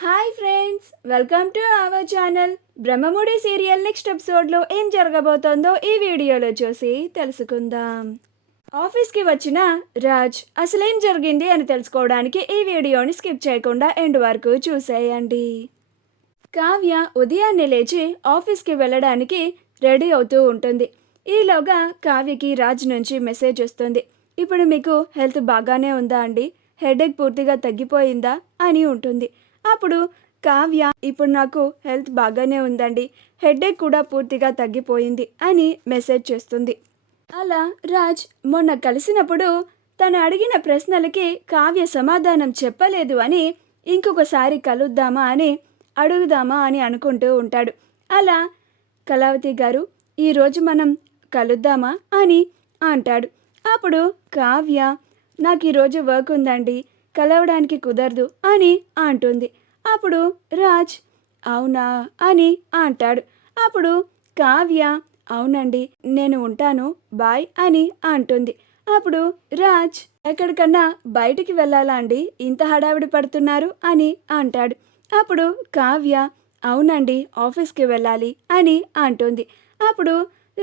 Hi friends, welcome to our channel. Brahmamudi serial next ఎపిసోడ్లో ఏం జరగబోతోందో ఈ వీడియోలో చూసి తెలుసుకుందాం. ఆఫీస్కి వచ్చిన రాజ్ అసలేం జరిగింది అని తెలుసుకోవడానికి ఈ వీడియోని స్కిప్ చేయకుండా ఎండ్ వరకు చూసేయండి. కావ్య ఉదయాన్నే లేచి ఆఫీస్కి వెళ్ళడానికి రెడీ అవుతూ ఉంటుంది. ఈలోగా కావ్యకి రాజ్ నుంచి మెసేజ్ వస్తుంది. ఇప్పుడు మీకు హెల్త్ బాగానే ఉందా అండి? హెడేక్ పూర్తిగా తగ్గిపోయిందా అని ఉంటుంది. అప్పుడు కావ్య, ఇప్పుడు నాకు హెల్త్ బాగానే ఉందండి, హెడేక్ కూడా పూర్తిగా తగ్గిపోయింది అని మెసేజ్ చేస్తుంది. అలా రాజ్ మొన్న కలిసినప్పుడు తను అడిగిన ప్రశ్నలకి కావ్య సమాధానం చెప్పలేదు అని ఇంకొకసారి కలుద్దామా అని అడుగుదామా అని అనుకుంటూ ఉంటాడు. అలా కళావతి గారు, ఈరోజు మనం కలుద్దామా అని అంటాడు. అప్పుడు కావ్య, నాకు ఈరోజు వర్క్ ఉందండి, కలవడానికి కుదరదు అని అంటుంది. అప్పుడు రాజ్, అవునా అని అంటాడు. అప్పుడు కావ్య, అవునండి నేను ఉంటాను, బాయ్ అని అంటుంది. అప్పుడు రాజ్, ఎక్కడికన్నా బయటికి వెళ్ళాలా అండి, ఇంత హడావిడి పడుతున్నారు అని అంటాడు. అప్పుడు కావ్య, అవునండి ఆఫీస్కి వెళ్ళాలి అని అంటుంది. అప్పుడు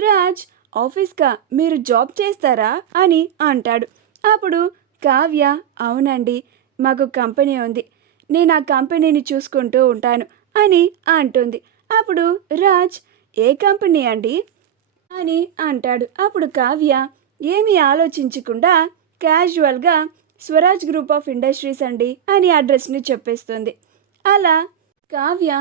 రాజ్, ఆఫీస్కా, మీరు జాబ్ చేస్తారా అని అంటాడు. అప్పుడు కావ్య, అవునండి మాకు కంపెనీ ఉంది, నేను ఆ కంపెనీని చూసుకుంటూ ఉంటాను అని అంటుంది. అప్పుడు రాజ్, ఏ కంపెనీ అండి అని అంటాడు. అప్పుడు కావ్య ఏమీ ఆలోచించకుండా క్యాజువల్గా స్వరాజ్ గ్రూప్ ఆఫ్ ఇండస్ట్రీస్ అండి అని అడ్రస్ని చెప్పేస్తుంది. అలా కావ్య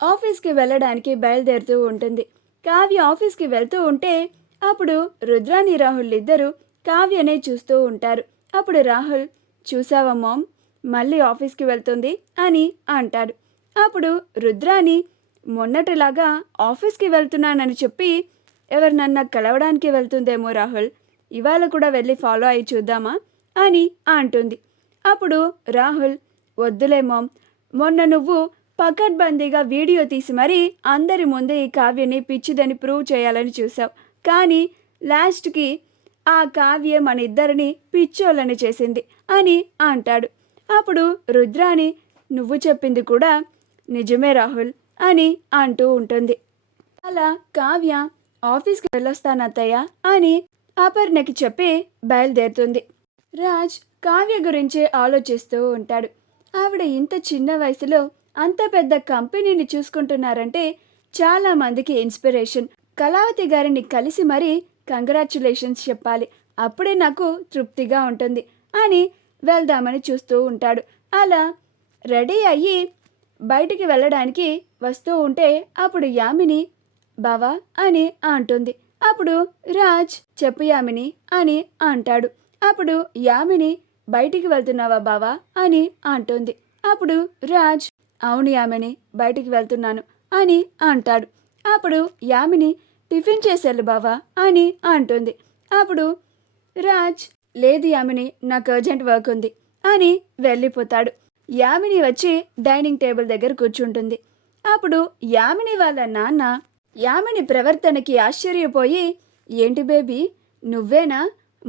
ఆఫీస్కి వెళ్ళడానికి బయలుదేరుతూ ఉంటుంది. కావ్య ఆఫీస్కి వెళ్తూ ఉంటే అప్పుడు రుద్రాని రాహుల్ ఇద్దరు కావ్యనే చూస్తూ ఉంటారు. అప్పుడు రాహుల్, చూసావా మామ్, మళ్ళీ ఆఫీస్కి వెళ్తుంది అని అంటాడు. అప్పుడు రుద్రాని, మొన్నటిలాగా ఆఫీస్కి వెళ్తున్నానని చెప్పి ఎవరినన్నా కలవడానికి వెళ్తుందేమో రాహుల్, ఇవాళ కూడా వెళ్ళి ఫాలో అయ్యి చూద్దామా అని అంటుంది. అప్పుడు రాహుల్, వద్దులే మామ్, మొన్న నువ్వు పకడ్బందీగా వీడియో తీసి మరీ అందరి ముందే ఈ కావ్యని పిచ్చిదని ప్రూవ్ చేయాలని చూసావు, కానీ లాస్ట్కి ఆ కావ్య మన ఇద్దరిని పిచ్చోళ్ళని చేసింది అని అంటాడు. అప్పుడు రుద్రాని, నువ్వు చెప్పింది కూడా నిజమే రాహుల్ అని అంటూ ఉంటుంది. అలా కావ్య ఆఫీస్కి వెళ్ళొస్తానత్తయ్య అని అపర్ణకి చెప్పి బయలుదేరుతుంది. రాజ్ కావ్య గురించే ఆలోచిస్తూ ఉంటాడు. ఆవిడ ఇంత చిన్న వయసులో అంత పెద్ద కంపెనీని చూసుకుంటున్నారంటే చాలామందికి ఇన్స్పిరేషన్. కళావతి గారిని కలిసి మరీ కంగ్రాచ్యులేషన్స్ చెప్పాలి, అప్పుడే నాకు తృప్తిగా ఉంటుంది అని వెళ్దామని చూస్తూ ఉంటాడు. అలా రెడీ అయ్యి బయటికి వెళ్ళడానికి వస్తూ ఉంటే అప్పుడు యామిని, బావా అని అంటుంది. అప్పుడు రాజ్, చెప్పు యామిని అని అంటాడు. అప్పుడు యామిని, బయటికి వెళ్తున్నావా బావా అని అంటుంది. అప్పుడు రాజ్, అవును యామిని, బయటికి వెళ్తున్నాను అని అంటాడు. అప్పుడు యామిని, టిఫిన్ చేసేళ్ళు బావా అని అంటుంది. అప్పుడు రాజ్, లేదు యామిని, నాకు అర్జెంట్ వర్క్ ఉంది అని వెళ్ళిపోతాడు. యామిని వచ్చి డైనింగ్ టేబుల్ దగ్గర కూర్చుంటుంది. అప్పుడు యామిని వాళ్ళ నాన్న యామిని ప్రవర్తనకి ఆశ్చర్యపోయి, ఏంటి బేబీ, నువ్వేనా?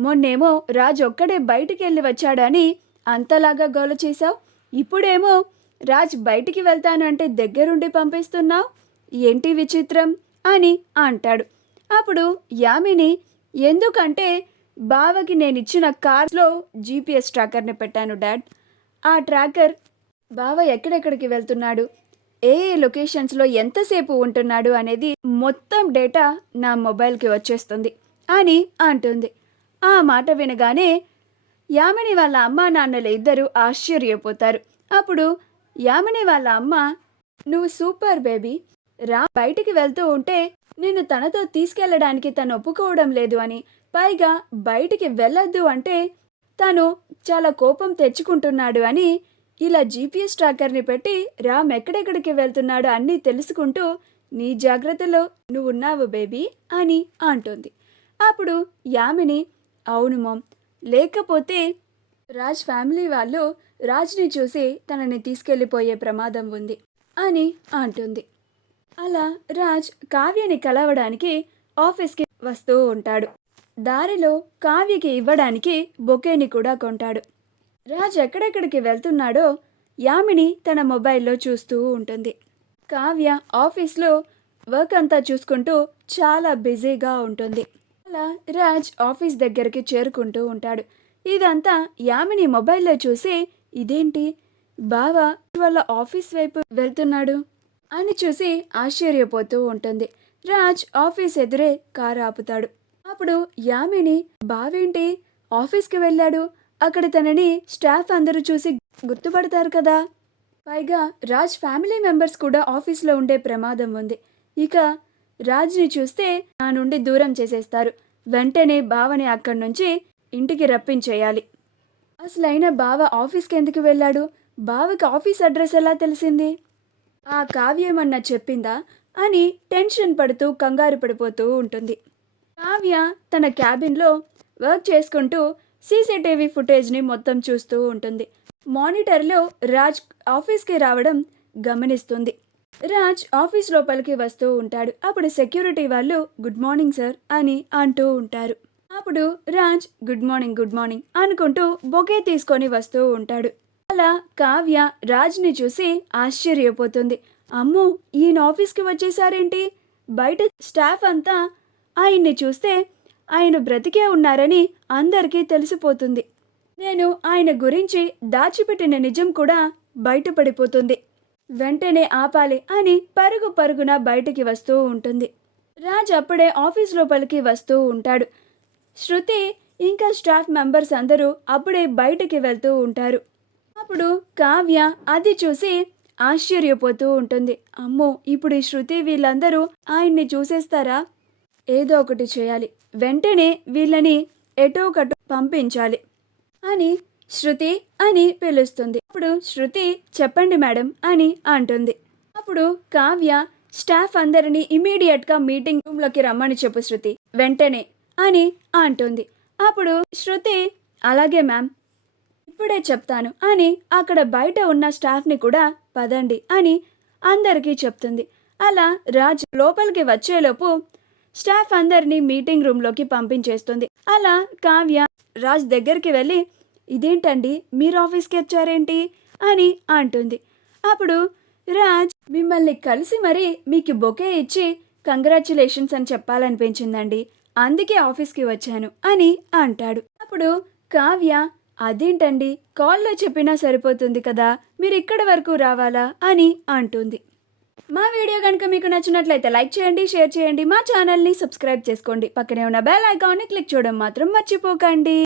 మొన్నేమో రాజ్ ఒక్కడే బయటికి వెళ్ళి వచ్చాడని అంతలాగా గోల చేశావు, ఇప్పుడేమో రాజ్ బయటికి వెళ్తాను అంటే దగ్గరుండి పంపిస్తున్నావు, ఏంటి విచిత్రం అని అంటాడు. అప్పుడు యామిని, ఎందుకంటే బావకి నేనిచ్చిన కార్లో జీపీఎస్ ట్రాకర్ని పెట్టాను డాడ్, ఆ ట్రాకర్ బావ ఎక్కడెక్కడికి వెళ్తున్నాడు, ఏ ఏ లొకేషన్స్లో ఎంతసేపు ఉంటున్నాడు అనేది మొత్తం డేటా నా మొబైల్కి వచ్చేస్తుంది అని అంటుంది. ఆ మాట వినగానే యామిని వాళ్ళ అమ్మ నాన్నలు ఇద్దరు ఆశ్చర్యపోతారు. అప్పుడు యామిని వాళ్ళ అమ్మ, నువ్వు సూపర్ బేబీ, రా బయటికి వెళ్తూ ఉంటే నిన్ను తనతో తీసుకెళ్ళడానికి తను ఒప్పుకోవడం లేదు అని, పైగా బయటికి వెళ్ళొద్దు అంటే తను చాలా కోపం తెచ్చుకుంటున్నాడు అని ఇలా జీపీఎస్ ట్రాకర్ని పెట్టి రామ్ ఎక్కడెక్కడికి వెళ్తున్నాడు అన్నీ తెలుసుకుంటూ నీ జాగ్రత్తలో నువ్వు ఉన్నావు బేబీ అని అంటుంది. అప్పుడు యామిని, అవును మామ్, లేకపోతే రాజ్ ఫ్యామిలీ వాళ్ళు రాజ్ని చూసి తనని తీసుకెళ్ళిపోయే ప్రమాదం ఉంది అని అంటుంది. అలా రాజ్ కావ్యని కలవడానికి ఆఫీస్కి వస్తూ ఉంటాడు. దారిలో కావ్యకి ఇవ్వడానికి బొకేని కూడా కొంటాడు. రాజ్ ఎక్కడెక్కడికి వెళ్తున్నాడో యామిని తన మొబైల్లో చూస్తూ ఉంటుంది. కావ్య ఆఫీస్లో వర్క్ అంతా చూసుకుంటూ చాలా బిజీగా ఉంటుంది. అలా రాజ్ ఆఫీస్ దగ్గరికి చేరుకుంటూ ఉంటాడు. ఇదంతా యామిని మొబైల్లో చూసి, ఇదేంటి బావ వాళ్ళ ఆఫీస్ వైపు వెళ్తున్నాడు అని చూసి ఆశ్చర్యపోతూ ఉంటుంది. రాజ్ ఆఫీస్ ఎదురే కారు ఆపుతాడు. అప్పుడు యామిని, బావేంటి ఆఫీస్కి వెళ్ళాడు, అక్కడ తనని స్టాఫ్ అందరూ చూసి గుర్తుపడతారు కదా, పైగా రాజ్ ఫ్యామిలీ మెంబర్స్ కూడా ఆఫీస్లో ఉండే ప్రమాదం ఉంది, ఇక రాజ్ని చూస్తే నా నుండి దూరం చేసేస్తారు, వెంటనే బావని అక్కడి నుంచి ఇంటికి రప్పించేయాలి. అసలైన బావ ఆఫీస్కి ఎందుకు వెళ్ళాడు, బావకి ఆఫీస్ అడ్రస్ ఎలా తెలిసింది, ఆ కావ్యమన్నా చెప్పిందా అని టెన్షన్ పడుతూ కంగారు పడిపోతూ ఉంటుంది. కావ్య తన క్యాబిన్లో వర్క్ చేసుకుంటూ సీసీటీవీ ఫుటేజ్ని మొత్తం చూస్తూ ఉంటుంది. మానిటర్లో రాజ్ ఆఫీస్కి రావడం గమనిస్తుంది. రాజ్ ఆఫీస్ లోపలికి వస్తూ ఉంటాడు. అప్పుడు సెక్యూరిటీ వాళ్ళు గుడ్ మార్నింగ్ సార్ అని అంటూ ఉంటారు. అప్పుడు రాజ్ గుడ్ మార్నింగ్ అనుకుంటూ బొకే తీసుకొని వస్తూ ఉంటాడు. అలా కావ్య రాజ్ని చూసి ఆశ్చర్యపోతుంది. అమ్మో, ఈయన ఆఫీస్కి వచ్చేసారేంటి, బయట స్టాఫ్ అంతా ఆయన్ని చూస్తే ఆయన బ్రతికే ఉన్నారని అందరికీ తెలిసిపోతుంది. నేను ఆయన గురించి దాచిపెట్టిన నిజం కూడా బయటపడిపోతుంది, వెంటనే ఆపాలి అని పరుగు పరుగున బయటికి వస్తూ ఉంటుంది. రాజ్ అప్పుడే ఆఫీస్ లోపలికి వస్తూ ఉంటాడు. శృతి ఇంకా స్టాఫ్ మెంబర్స్ అందరూ అప్పుడే బయటికి వెళ్తూ ఉంటారు. అప్పుడు కావ్య అది చూసి ఆశ్చర్యపోతూ ఉంటుంది. అమ్మో, ఇప్పుడు ఈ శృతి వీళ్ళందరూ ఆయన్ని చూసేస్తారా, ఏదో ఒకటి చేయాలి, వెంటనే వీళ్ళని ఎటో కటు పంపించాలి అని శృతి అని పిలుస్తుంది. అప్పుడు శృతి చెప్పండి మేడం అని అంటుంది. అప్పుడు కావ్య స్టాఫ్ అందరినీ ఇమీడియట్గా మీటింగ్ రూమ్లోకి రమ్మని చెప్పు శృతి, వెంటనే అని అంటుంది. అప్పుడు శృతి అలాగే మ్యామ్, ఇప్పుడే చెప్తాను అని అక్కడ బయట ఉన్న స్టాఫ్ని కూడా పదండి అని అందరికీ చెప్తుంది. అలా రాజ్ లోపలికి వచ్చేలోపు స్టాఫ్ అందరినీ మీటింగ్ రూమ్లోకి పంపించేస్తుంది. అలా కావ్య రాజ్ దగ్గరికి వెళ్ళి, ఇదేంటండి మీరు ఆఫీస్కి వచ్చారేంటి అని అంటుంది. అప్పుడు రాజ్, మిమ్మల్ని కలిసి మరీ మీకు బొకే ఇచ్చి కంగ్రాచులేషన్స్ అని చెప్పాలనిపించిందండి, అందుకే ఆఫీస్కి వచ్చాను అని అంటాడు. అప్పుడు కావ్య, అదేంటండి కాల్లో చెప్పినా సరిపోతుంది కదా, మీరు ఇక్కడి వరకు రావాలా అని అంటుంది. మా వీడియో కనుక మీకు నచ్చినట్లయితే లైక్ చేయండి, షేర్ చేయండి, మా ఛానల్ని సబ్స్క్రైబ్ చేసుకోండి, పక్కనే ఉన్న బెల్ ఐకాన్ని క్లిక్ చేయడం మాత్రం మర్చిపోకండి.